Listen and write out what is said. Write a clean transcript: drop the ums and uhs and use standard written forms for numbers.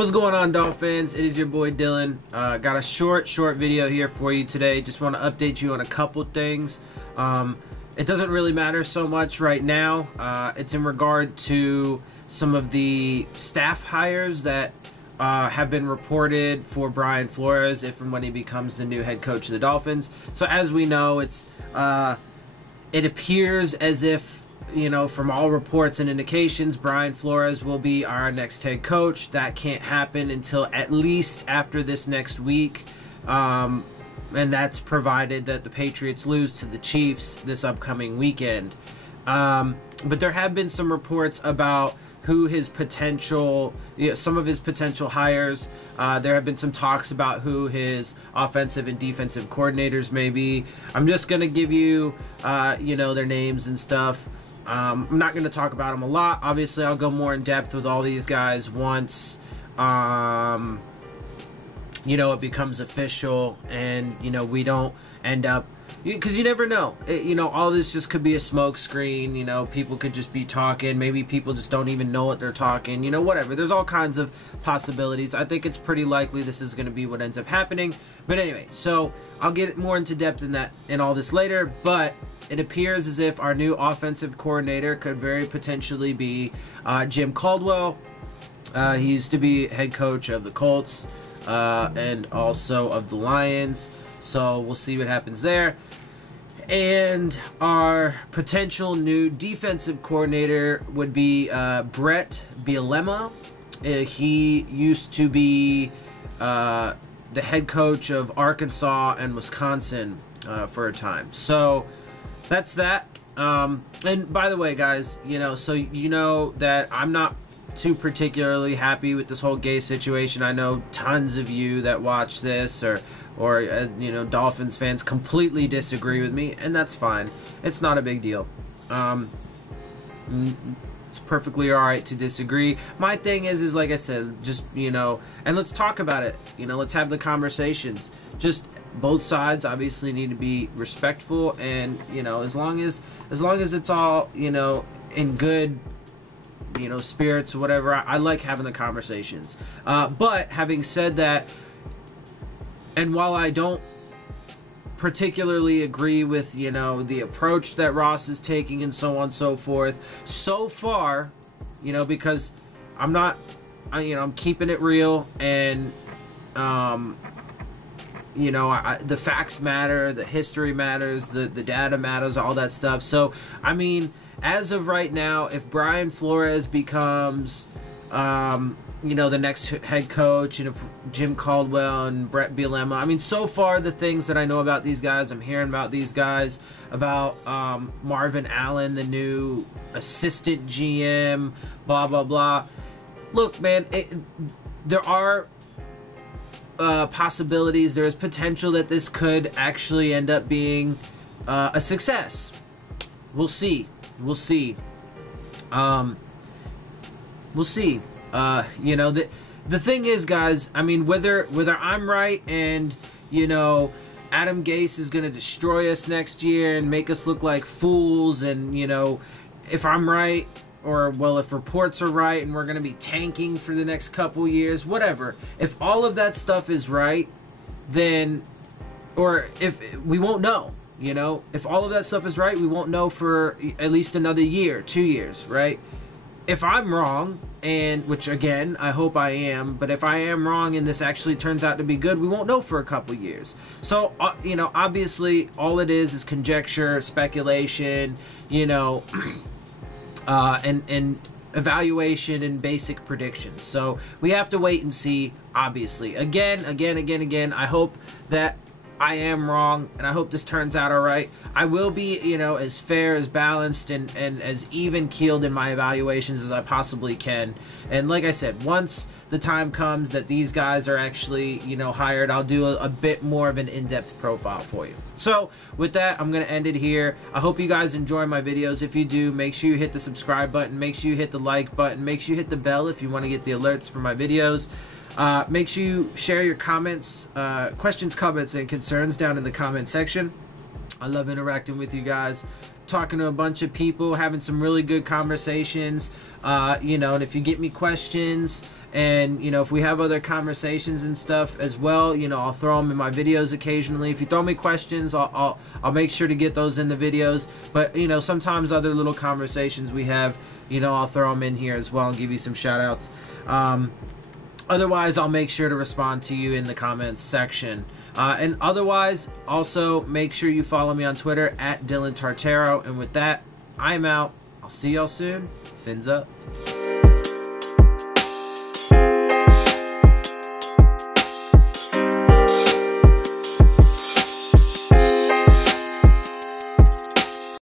What's going on, Dolphins? It is your boy Dillon. Got a short video here for you today. Just want to update you on a couple things. It doesn't really matter so much right now. It's in regard to some of the staff hires that have been reported for Brian Flores if and when he becomes the new head coach of the Dolphins. So as we know, it appears as if, you know, from all reports and indications, Brian Flores will be our next head coach. That can't happen until at least after this next week. And that's provided that the Patriots lose to the Chiefs this upcoming weekend. But there have been some reports about who his potential, some of his potential hires. There have been some talks about who his offensive and defensive coordinators may be. I'm just going to give you, their names and stuff. I'm not going to talk about them a lot. Obviously, I'll go more in depth with all these guys once, it becomes official and, we don't end up, because you never know. All this just could be a smoke screen. People could just be talking. Maybe people just don't even know what they're talking. Whatever. There's all kinds of possibilities. I think it's pretty likely this is going to be what ends up happening. But anyway, so I'll get more into depth in that and all this later. But it appears as if our new offensive coordinator could very potentially be Jim Caldwell. He used to be head coach of the Colts and also of the Lions. So we'll see what happens there. And our potential new defensive coordinator would be Bret Bielema. He used to be the head coach of Arkansas and Wisconsin for a time. So that's that. And by the way, guys, so that I'm not too particularly happy with this whole gay situation. I know tons of you that watch this or Dolphins fans completely disagree with me, and that's fine. It's not a big deal. It's perfectly all right to disagree. My thing is like I said, just, and let's talk about it. Let's have the conversations. Just both sides obviously need to be respectful, and, as long as it's all, in good, spirits or whatever, I like having the conversations. But having said that, and while I don't particularly agree with, the approach that Ross is taking and so on and so forth, so far, because I'm keeping it real, and, the facts matter, the history matters, the data matters, all that stuff. So, as of right now, if Brian Flores becomes, the next head coach, and if Jim Caldwell and Bret Bielema, so far the things that I know about these guys, I'm hearing about these guys, about Marvin Allen, the new assistant GM, blah, blah, blah. Look, man, there are possibilities. There is potential that this could actually end up being a success. We'll see. We'll see. We'll see. The thing is, guys, whether I'm right and, Adam Gase is going to destroy us next year and make us look like fools, and, if I'm right, or, well, if reports are right and we're going to be tanking for the next couple years, whatever. If all of that stuff is right, then, or if we won't know, if all of that stuff is right, we won't know for at least another year, 2 years, right? If I'm wrong, and which again, I hope I am, but if I am wrong and this actually turns out to be good, we won't know for a couple years. So, obviously, all it is conjecture, speculation, and evaluation and basic predictions. So we have to wait and see, obviously. Again, I hope that I am wrong, and I hope this turns out all right. I will be, as fair, as balanced, and as even-keeled in my evaluations as I possibly can. And like I said, once the time comes that these guys are actually, hired, I'll do a bit more of an in-depth profile for you. So with that, I'm going to end it here. I hope you guys enjoy my videos. If you do, make sure you hit the subscribe button. Make sure you hit the like button. Make sure you hit the bell if you want to get the alerts for my videos. Make sure you share your comments, questions, comments, and concerns down in the comment section. I love interacting with you guys, talking to a bunch of people, having some really good conversations, and if you get me questions And, you know, if we have other conversations and stuff as well, you know, I'll throw them in my videos occasionally. If you throw me questions, I'll make sure to get those in the videos. But, you know, sometimes other little conversations we have, you know, I'll throw them in here as well and give you some shout outs. Otherwise, I'll make sure to respond to you in the comments section. And otherwise, also make sure you follow me on Twitter at Dillon Tartaro. And with that, I'm out. I'll see y'all soon. Fins up.